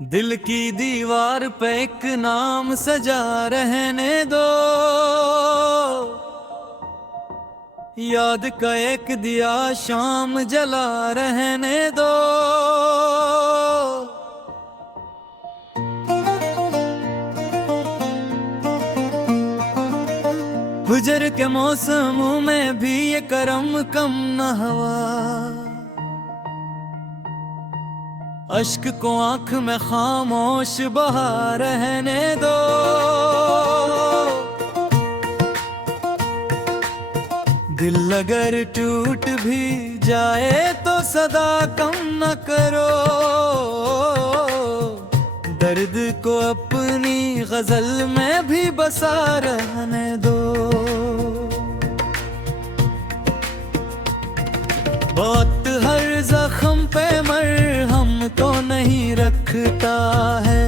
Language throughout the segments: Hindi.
दिल की दीवार पे एक नाम सजा रहने दो, याद का एक दिया शाम जला रहने दो। हुजर के मौसमों में भी ये करम कम न हवा, अश्क को आंख में खामोश बहा रहने दो। दिल अगर टूट भी जाए तो सदा कम न करो, दर्द को अपनी गजल में भी बसा रहने दो। बहुत हर जख्म पे मरहम तो नहीं रखता है,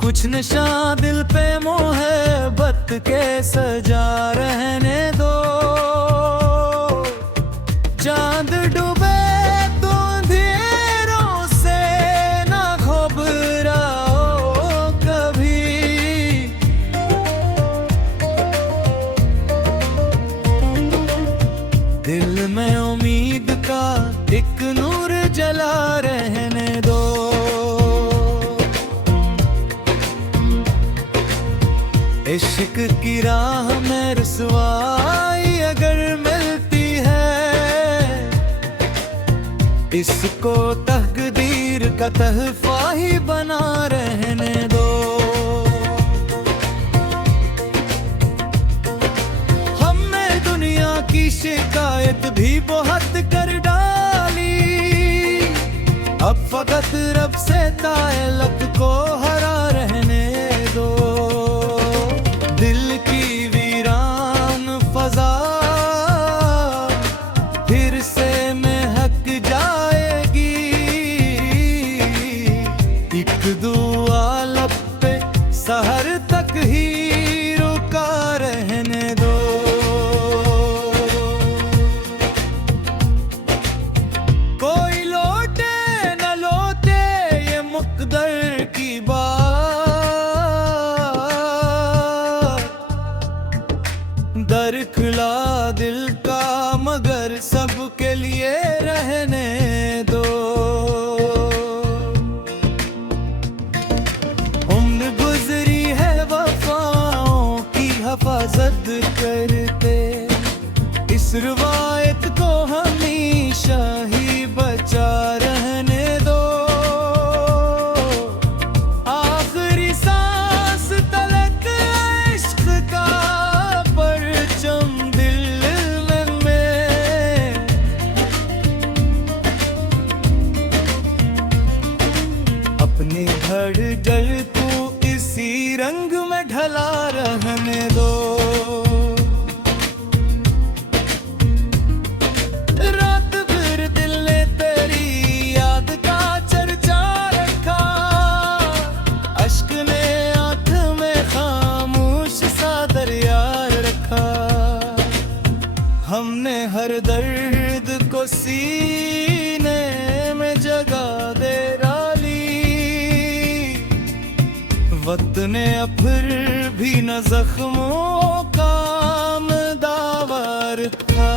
कुछ नशा दिल पे मोहब्बत के सजा रहने दो। चांद डूबे तो अंधेरों से ना घबराओ कभी, दिल में उम्मीद का एक नूर जला रहने दो। इश्क की राह में रुसवाई अगर मिलती है, इसको तकदीर का तहफा ही बना रहने दो। हमने दुनिया की शिकायत भी बहुत कर डाली, अब फकत रब से ताल्लुक को हरा रहने दो। दिल की वीरान फजा फिर से महक जाएगी, एक दुआ लब पे सहर तक ही रुका रहने दो। कोई लौटे न लौटे ये मुकद्दर की बात, दर खुला दिल का मगर सबके लिए रहने दो। उम्र गुजरी है वफाओं की हिफाजत करते, इस रिवायत को हमेशा ही बचा रहने दो। आखिरी सांस तलक इश्क का परचम दिल में, अपनी धड़कन को इसी रंग में ढला रहने दो। रात भर दिल ने तेरी याद का चर्चा रखा, अश्क ने आंख में खामोश सा दरिया रखा। हमने हर दर्द को सीने में जगा दे डाली, वक्त ने अब फिर भी न जख्मों का दावर था।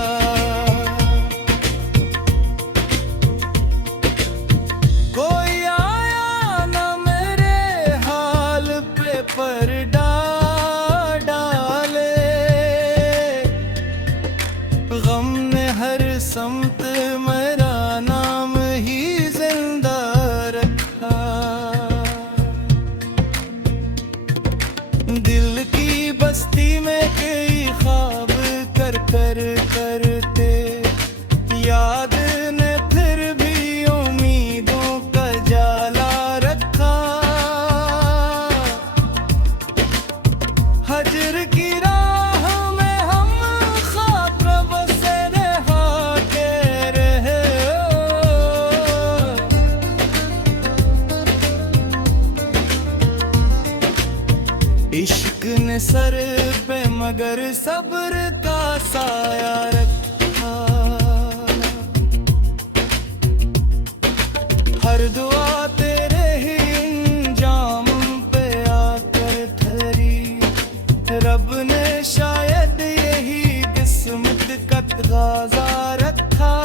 कोई आया न मेरे हाल पे पर्दा डाले, गम ने हर समत मेरा नाम ही जिंदा रखा। दिल की बस्ती में कई ख्वाब कर कर करते, याद ने फिर भी उम्मीदों का जाला रखा। हजर की राह में हम ख्वाब बसे रहा के रहे, इश्क ने सर पे मगर सब्र का साया रखा। हर दुआ तेरे ही तगाजा रखा,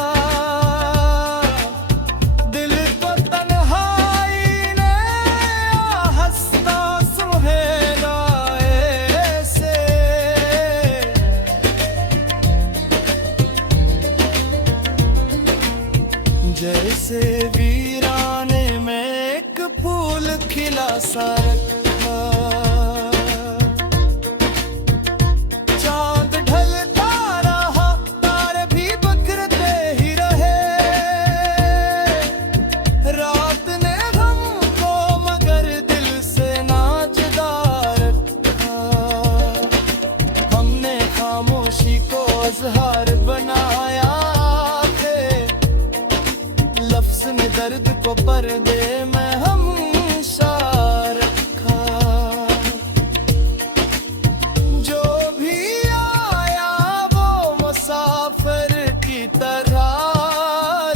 दिल को तन्हाई ने हंसता सुहेला ऐसे। जैसे वीराने में एक फूल खिला सा रखा, चांद ढलता रहा तारे भी बिखरते ही रहे, रात ने हमको मगर दिल से ना जुदा रखा। हमने खामोशी को अज़हार बनाया, लफ्ज़ में दर्द को पर्दे में हमेशा रखा। जो भी आया वो मुसाफिर की तरह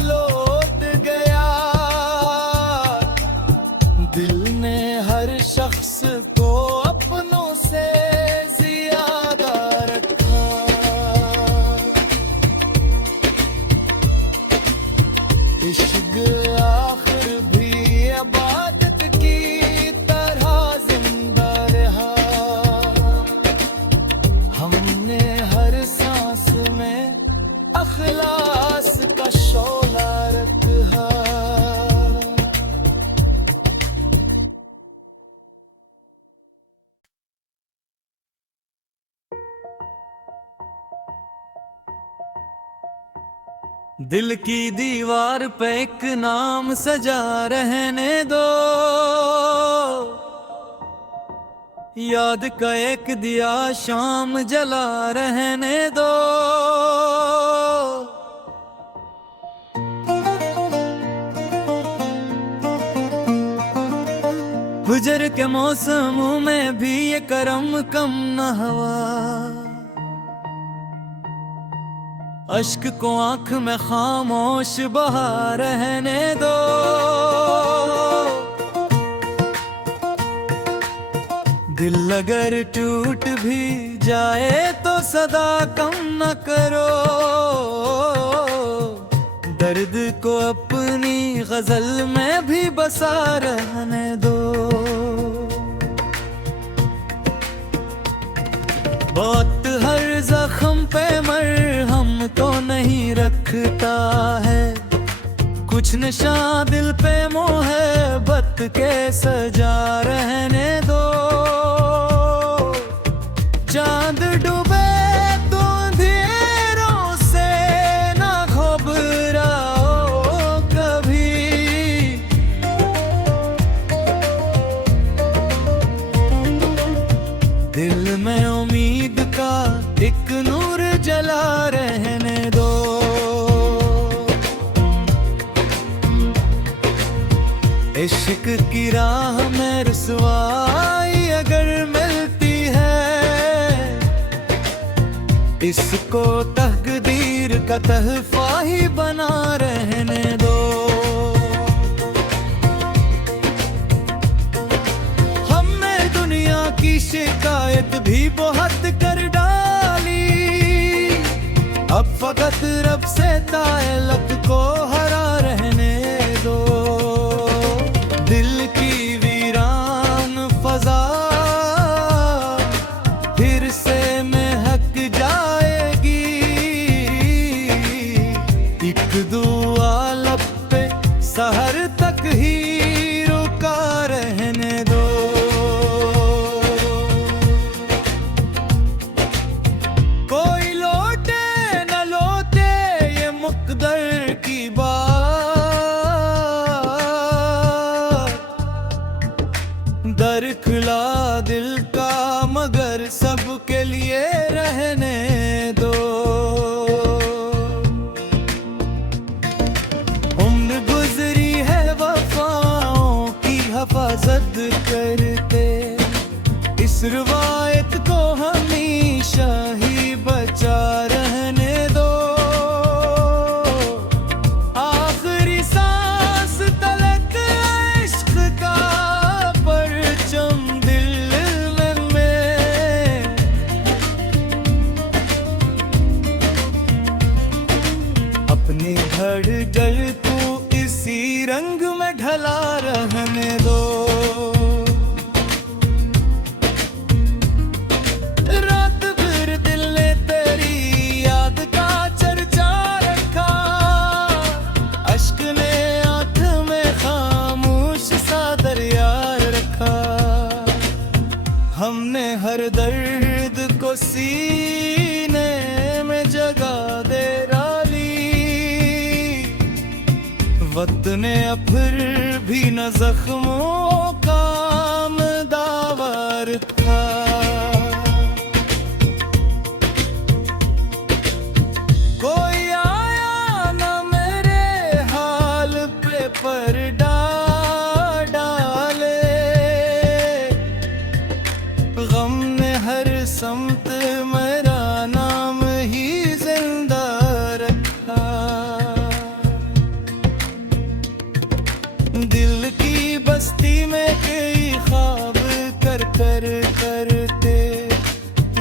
लौट गया, दिल ने हर शख्स को अपनों से ज़्यादा रखा। इश्क आखिर भी इबादत की तरह जिंदा रहा, हमने हर सांस में अखलास का शोला रखा। दिल की दीवार पे एक नाम सजा रहने दो, याद का एक दिया शाम जला रहने दो। हुजर के मौसमों में भी ये करम कम न हुआ, अश्क को आंख में खामोश बहा रहने दो। दिल अगर टूट भी जाए तो सदा कम न करो, दर्द को अपनी गजल में भी बसा रहने दो। बहुत हर जख्म पे मरहम तो नहीं रखता है, कुछ निशान दिल पे मोहब्बत के सजा रहने दो। चांद डूबे तो अंधेरों से ना घबराओ कभी, दिल में उम्मीद का एक नूर जला रहने दो। इश्क की राह में रुसवाई अगर मिलती है, इसको तकदीर का तहफा ही बना रहने दो। हमने दुनिया की शिकायत भी बहुत कर डाली, अब फकत रब से ताल्लुक को हरा रहने दो। दिल की वीरान फजा फिर से महक जाएगी, एक दुआ लब पे सहर तक ही रुका रहने दो। कोई लौटे न लौटे ये मुकद्दर की बात, बढ़ चढ़ तू इसी रंग में ढला रहने दो। रात भर दिल ने तेरी याद का चर्चा रखा, अश्क ने आंख में खामोश सा दरिया रखा। हमने हर दर्द को सीने में जगह दे डाली, वक्त ने फिर भी न जख्मों का दावर था। कोई आया न मेरे हाल पे पर्दा डाले, गम ने हर समत मेरा नाम ही जिंदा रखा। दिल की बस्ती में कई ख्वाब कर कर करते,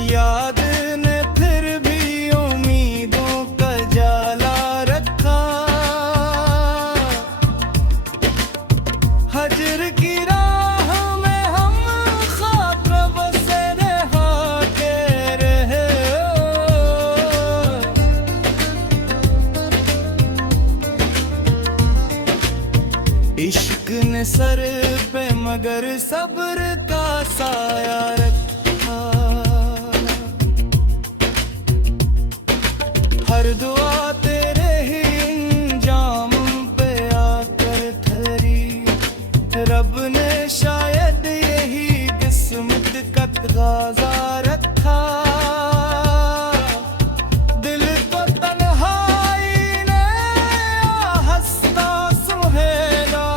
याद ने फिर भी उम्मीदों का जाला रखा। हजर की राह में हम ख्वाब बसे रहा के रहे। इश्क ने सर पे मगर सब्र का साया रखा। हर दुआ तेरे ही इंजाम पे आकर ठहरी, रब ने शायद यही किस्मत का तकाज़ा रखा। दिल को तन्हाई ने हंसता सुहेला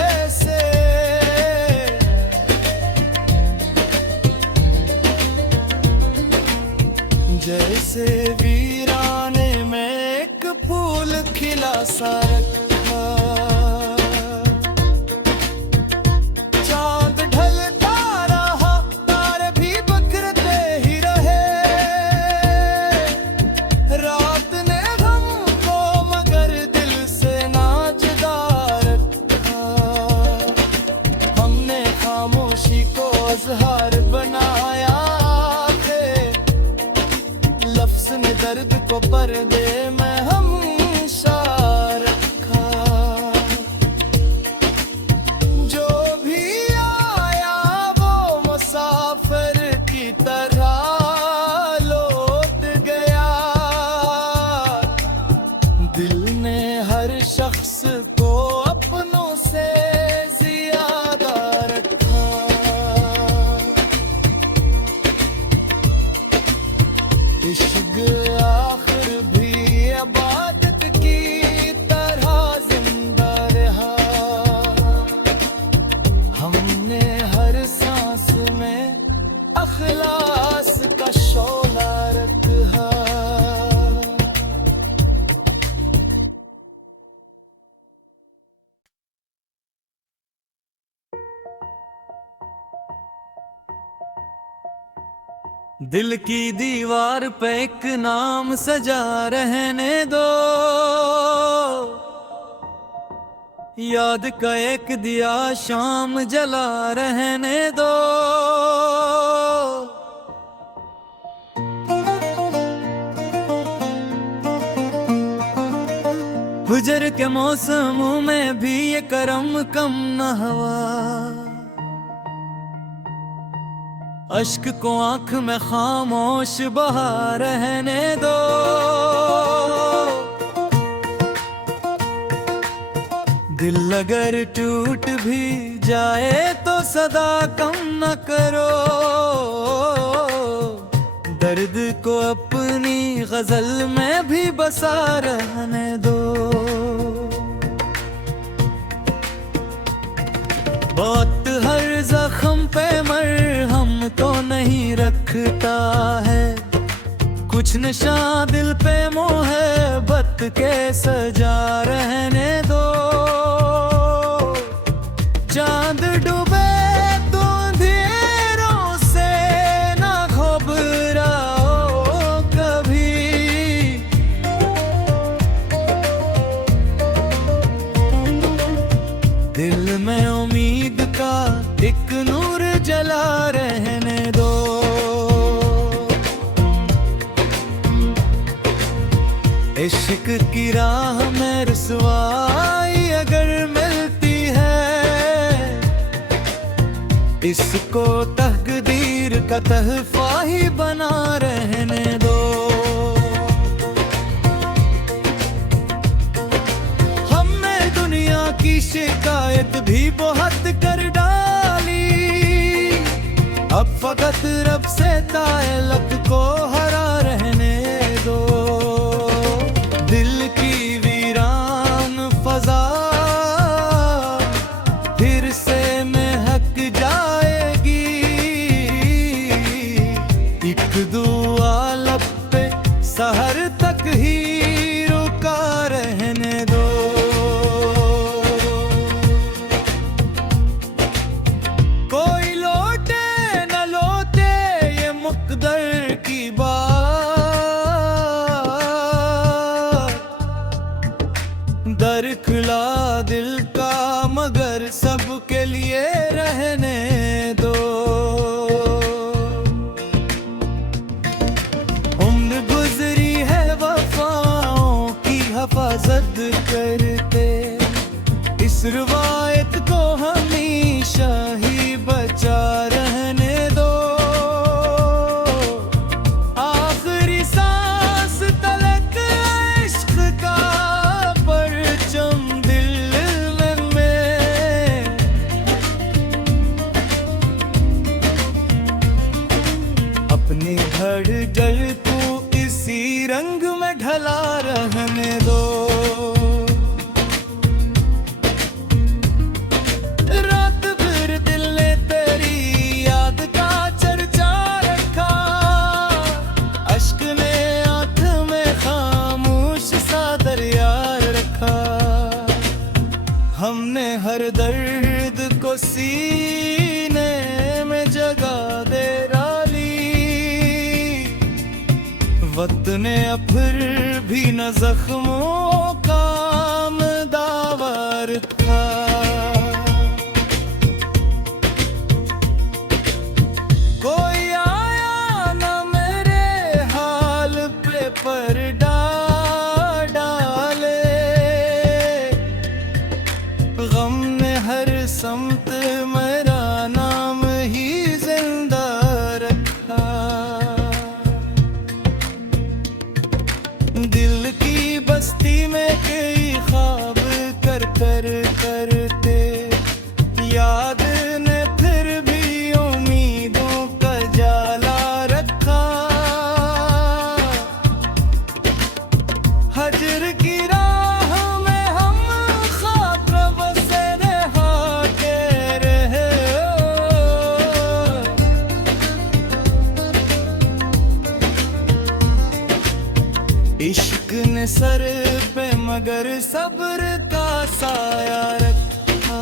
ऐसे, जैसे वीराने में एक फूल खिला सा रखा। चांद ढलता रहा, तारे भी बिखरते ही रहे। रात ने हमको मगर दिल से ना जुदा रखा। हमने खामोशी को अज़हार बनाया थे, लफ्ज़ ने दर्द को पर्दे में हमेशा रखा। जो भी आया वो मुसाफिर की तरह लौट गया। दिल ने हर शख्स को अपनों से ज्यादा रखा। इश्क आखिर भी इबादत की तरह जिंदा रहा। हमने हर सांस में अखलास का शोला रखा। दिल की दीवार पे एक नाम सजा रहने दो, याद का एक दिया शाम जला रहने दो। हुजर के मौसमों में भी ये करम कम न हुआ, अश्क को आंख में खामोश बहा रहने दो। दिल अगर टूट भी जाए तो सदा कम न करो, दर्द को अपनी गजल में भी बसा रहने दो। वक्त हर जख्म पे मरहम तो नहीं रखता है, कुछ निशान दिल पे मोहब्बत के सजा रहने दो। चांद डूबे तो अंधेरों से ना घबराओ कभी, इश्क की राह में रुसवाई अगर मिलती है, इसको तकदीर का तहफा ही बना रहने दो। हमने दुनिया की शिकायत भी बहुत कर डाली, अब फकत रब से ताल्लुक को हरा रहने दो। दिल की वीरान फजा फिर से महक जाएगी, एक दुआ लब पे सहर तक ही रुका रहने दो। कोई लौटे न लौटे ये मुक़द्दर की बात, दर खुला दिल का मगर सबके लिए रहने दो। उम्र गुजरी है वफाओं की हिफाजत करते, इस रिवायत को हमेशा ही बचा रहने दो। आखिरी सांस तलक इश्क का परचम दिल में, अपनी धड़कन को इसी रंग में ढला रहने दो। रात भर दिल ने तेरी याद का चर्चा रखा, अश्क ने आंख में खामोश सा दरिया रखा। हमने हर दर्द को सीने में जगह दे डाली, वक्त ने फिर भी न जख्मों का दावर था। कोई आया न मेरे हाल पे पर्दा डाले, गम ने हर समत मेरा नाम ही जिंदा रखा। दिल की बस्ती में कई ख्वाब कर कर करते, याद ने फिर भी उम्मीदों का जाला रखा। हजर की राह में हम ख्वाब बसे रहा के रहे, इश्क ने सर पे मगर सब्र का साया रखा।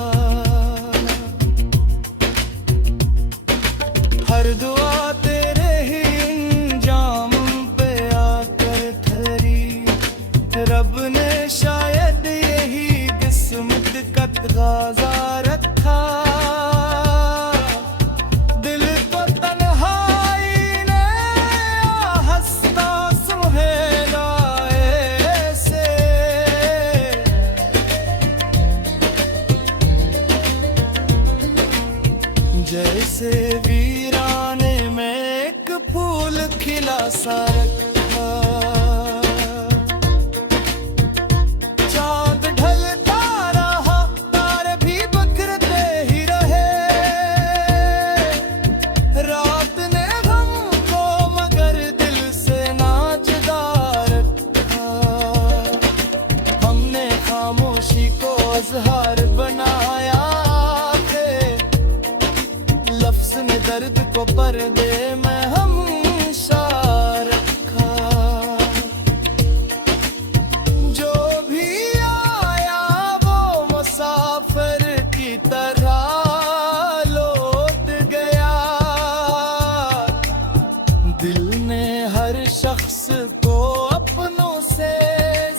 हर दुआ तेरे ही इंजाम पे आकर ठहरी, रब ने शायद यही किस्मत का तगाजा रखा। दिल को तन्हाई ने हंसता सुहेला ऐसे, जैसे वीराने में एक फूल खिला सा रखा। चांद ढलता रहा तारे भी बिखरते ही रहे, रात ने हमको मगर दिल से ना जुदा रखा। हमने खामोशी को अज़हार बनाया थे, लफ्ज़ में दर्द को पर्दे में हमेशा रखा। जो भी आया वो मुसाफिर की तरह लौट गया, दिल ने हर शख्स को अपनों से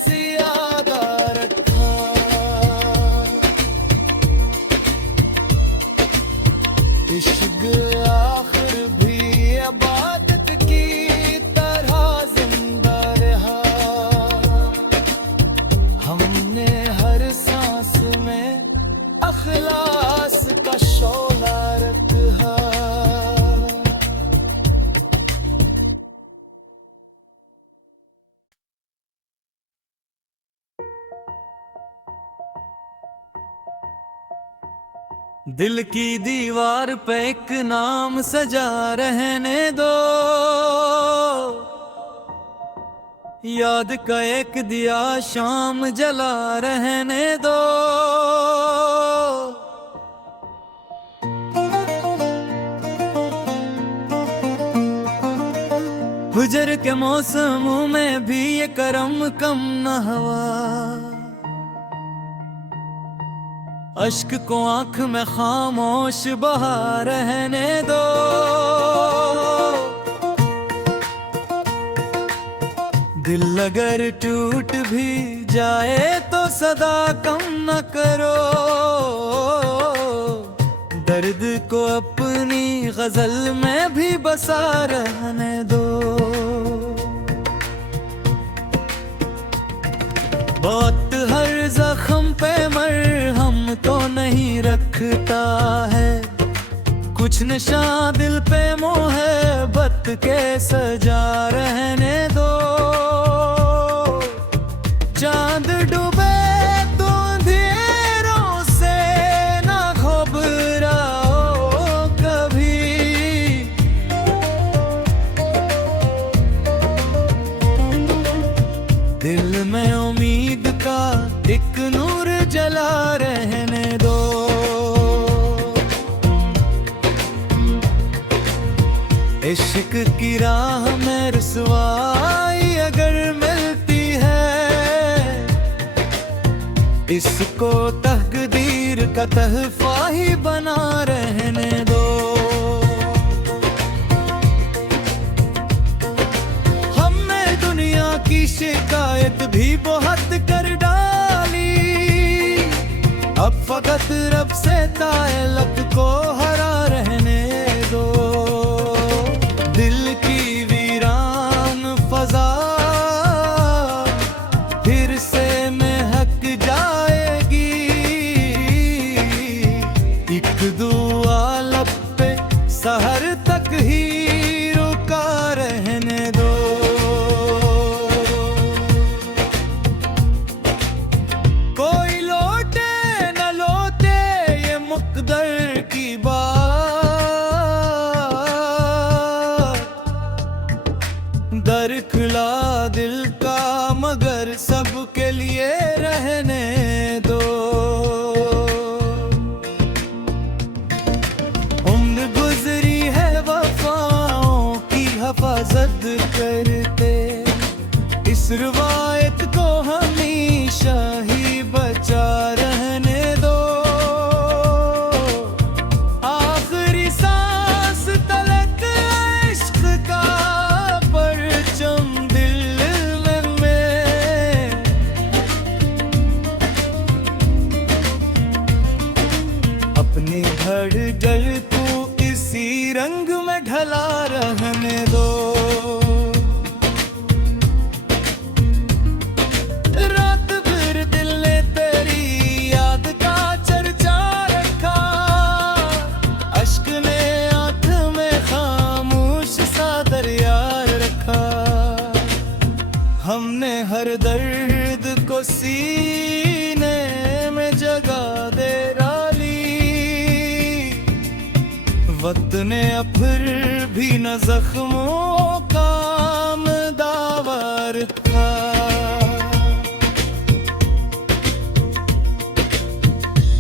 ज्यादा रखा। इश्क आखिर भी अब दिल की दीवार पे एक नाम सजा रहने दो, याद का एक दिया शाम जला रहने दो। गुजर के मौसमों में भी ये करम कम न हवा, अश्क को आंख में खामोश बहा रहने दो। दिल अगर टूट भी जाए तो सदा कम न करो, दर्द को अपनी गजल में भी बसा रहने दो। बहुत हर जख्म पे मरहम तो नहीं रखता है, कुछ निशान दिल पे मोहब्बत के सजा रहने दो। चांद डूबे तो अंधेरों से ना घबराओ कभी, दिल में उम्मीद का एक नूर जला रहने दो। इश्क की राह में रुसवाई अगर मिलती है, इसको तकदीर का तहफा ही बना रहने दो। हमने दुनिया की शिकायत भी बहुत कर डाली, अब फकत रब से ताल्लुक को हरा रहने दो। दिल की वीरान फजा फिर से महक जाएगी, एक दुआ लब पे सहर तक ही रुका रहने दो। कोई लौटे न लौटे ये मुकद्दर की बात, दर खुला दिल का मगर सबके लिए रहने दो। उम्र गुजरी है वफाओं की हिफाजत करते, इस रिवायत को हमेशा ही बचा रहने दो। आखिरी सांस तलक इश्क का परचम दिल में, अपनी धड़कन को इसी रंग में ढला रहने दो। रात भर दिल ने तेरी याद का चर्चा रखा, अश्क ने आंख में खामोश सा दरिया रखा। हमने हर दर्द को सीने में जगा दे डाली, वक्त ने अब फिर भी न जख्मों का दावर था।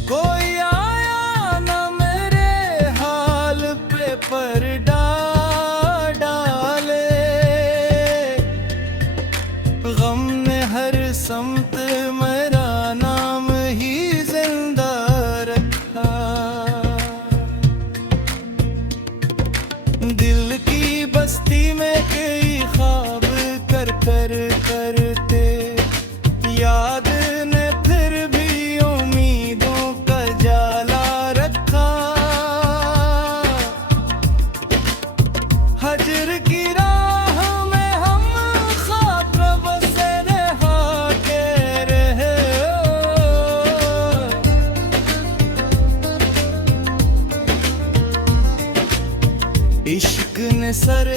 कोई आया न मेरे हाल पे पर्दा डाले, गम ने हर समत मेरा नाम ही जिंदा रखा। दिल की बस्ती में कई ख्वाब कर कर करते, याद ने फिर भी उम्मीदों का जाला रखा। हजर की राह में हम ख्वाब बसे रहा के रहे, इश्क ने सर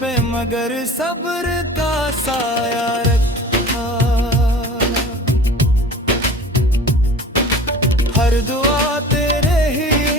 पे मगर सब्र का साया रखा। हर दुआ तेरे ही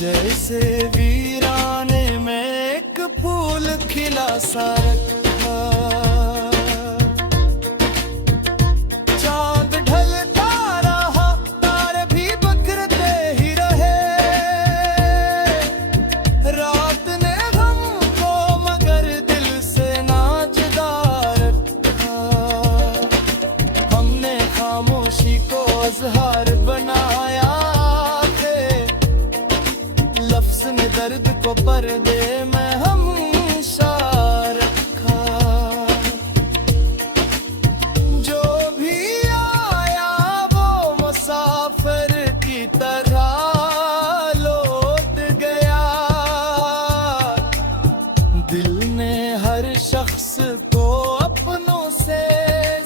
जैसे वीराने में एक फूल खिला सा रखा। चांद ढलता रहा, तारे भी बिखरते ही रहे। रात ने हमको मगर दिल से ना जुदा रखा। हमने खामोशी को अज़हार बनाया, लफ्ज़ में दर्द को पर्दे में हमेशा रखा। जो भी आया वो मुसाफिर की तरह लौट गया। दिल ने हर शख्स को अपनों से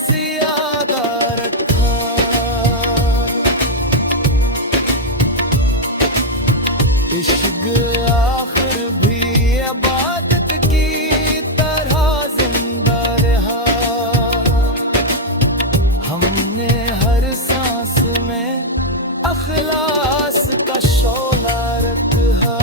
ज़्यादा रखा। इश्क आखिर भी इबादत की तरह जिंदा रहा। हमने हर सांस में अखलास का शोला रखा।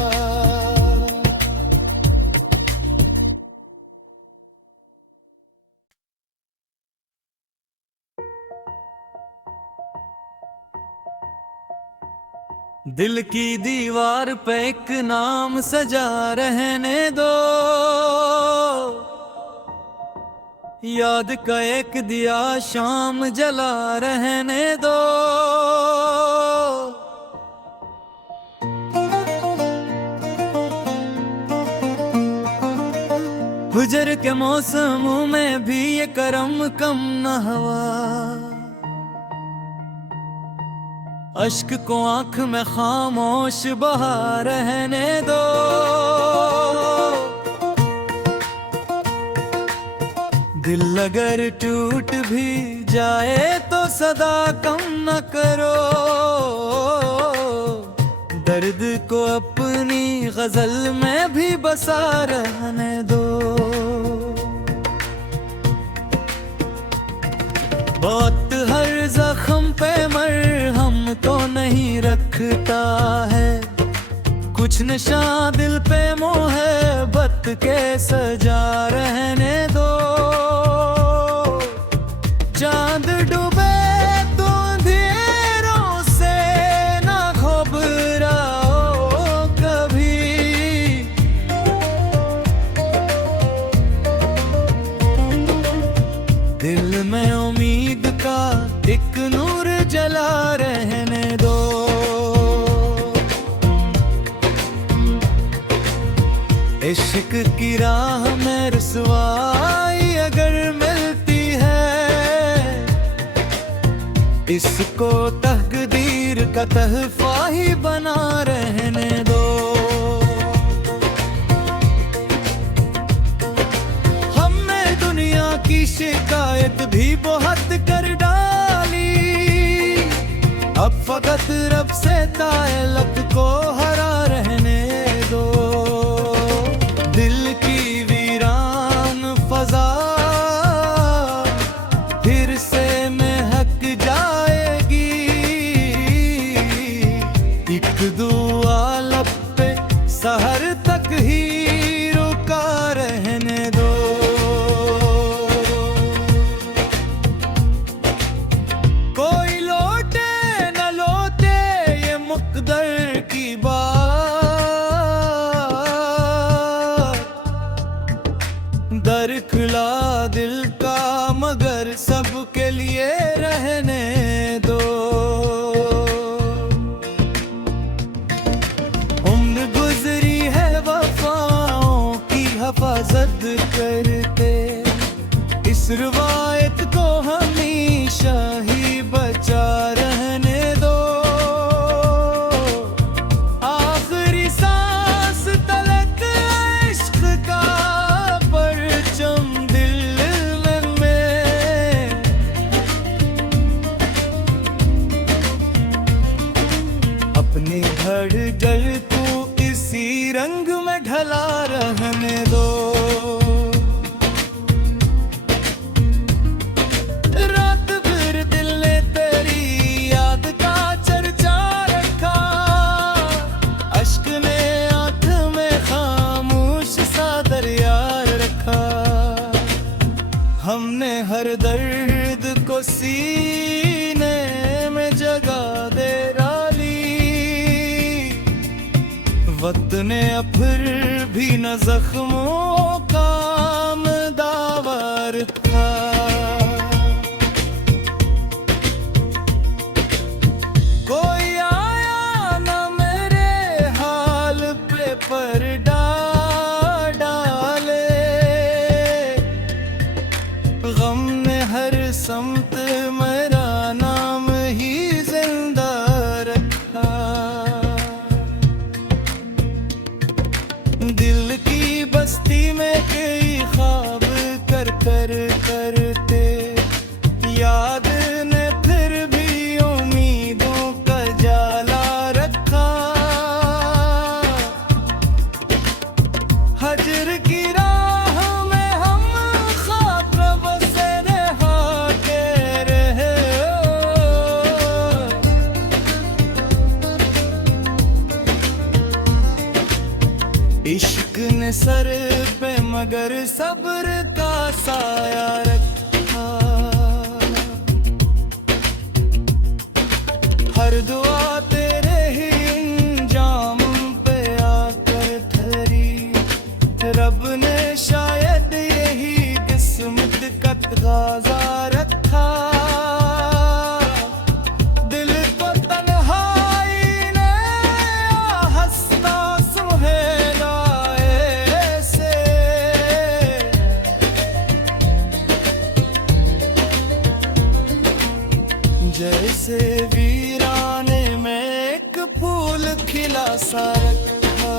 दिल की दीवार पे एक नाम सजा रहने दो, याद का एक दिया शाम जला रहने दो। हुजर के मौसमों में भी ये करम कम न हुआ। अश्क को आंख में खामोश बहा रहने दो। दिल अगर टूट भी जाए तो सदा कम न करो। दर्द को अपनी गजल में भी बसा रहने दो। बहुत हर जख्म पे मरहम तो नहीं रखता है। कुछ नशा दिल पे मोहब्बत के सजा रहने दो। चांद डूबे तो अंधेरों से ना घबराओ कभी। दिल में उम्मीद का एक नूर जला रहने दो। इश्क की राह में रुसवाई अगर मिलती है, इसको तकदीर का तहफा ही बना रहने दो। हमने दुनिया की शिकायत भी बहुत कर डाली। अब फकत रब से ताल्लुक को हरा रहने दो। दिल की वीरान फजा फिर से महक जाएगी। एक दुआ लब पे सहर तक ही रुका रहने दो। कोई लौटे न लौटे ये मुक़द्दर की बात। दर खुला दिल का मगर सबके लिए रहने दो। उम्र गुजरी है वफाओं की हिफाजत करते। इस रिवायत को हमेशा ही बचा रहने दो। आखिरी सांस तलक इश्क का परचम दिल में। अपनी धड़कन को इसी रंग में ढला रहने दो। रात भर दिल ने तेरी याद का चर्चा रखा। अश्क ने वक्त ने फिर भी न जख्मों का दावर था। कोई आया न मेरे हाल पे पर्दा डाले, गम ने हर समत मेरा नाम ही जिंदा रखा। दिल की बस्ती में कई ख्वाब कर कर करते, याद ने फिर भी उम्मीदों का जाला रखा। हजर की राह में हम ख्वाब बसे रहा के रहे। इश्क ने सर पे मगर सब्र का साया रखा। हर दुआ तेरे ही इंजाम पे आकर ठहरी। रब ने शायद यही किस्मत का तकाज़ा रखा। दिल को तन्हाई ने हंसता सुहेला ऐसे। जैसे वीराने में एक फूल खिला सा रखा।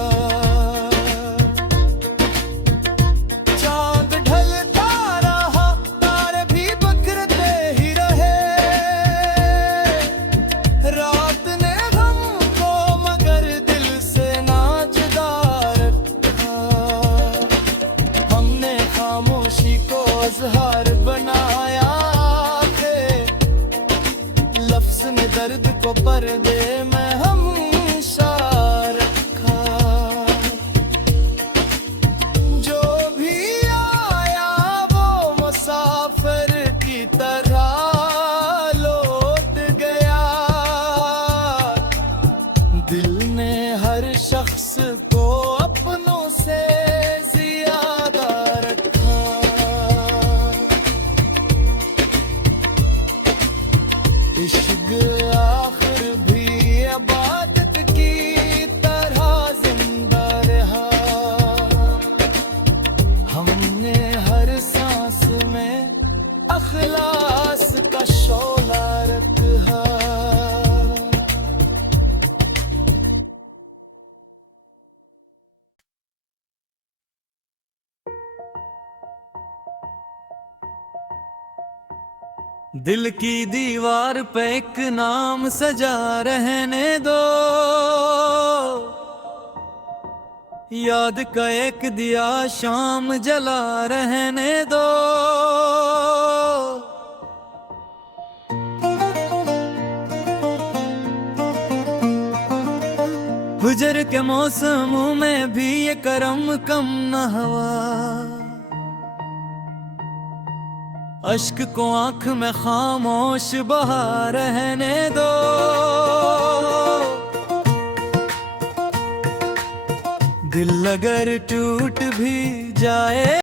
चांद ढलता रहा, तारे भी बिखरते ही रहे। रात ने हमको मगर दिल से ना जुदा रखा। हमने खामोशी को इज़हार बनाया के लफ्ज़ ने दर्द को पर्दे में हमेशा रखा। जो भी आया वो मुसाफिर की तरह लौट गया। दिल ने हर शख्स को अपनों से ज्यादा रखा। इश्क आखिर भी इबादत की तरह जिंदा रहा। हमने हर सांस में अखलास का शोला रखा। दिल की दीवार पे एक नाम सजा रहने दो। याद का एक दिया शाम जला रहने दो। हुजर के मौसमों में भी ये करम कम न हुआ। अश्क को आंख में खामोश बहा रहने दो। दिल अगर टूट भी जाए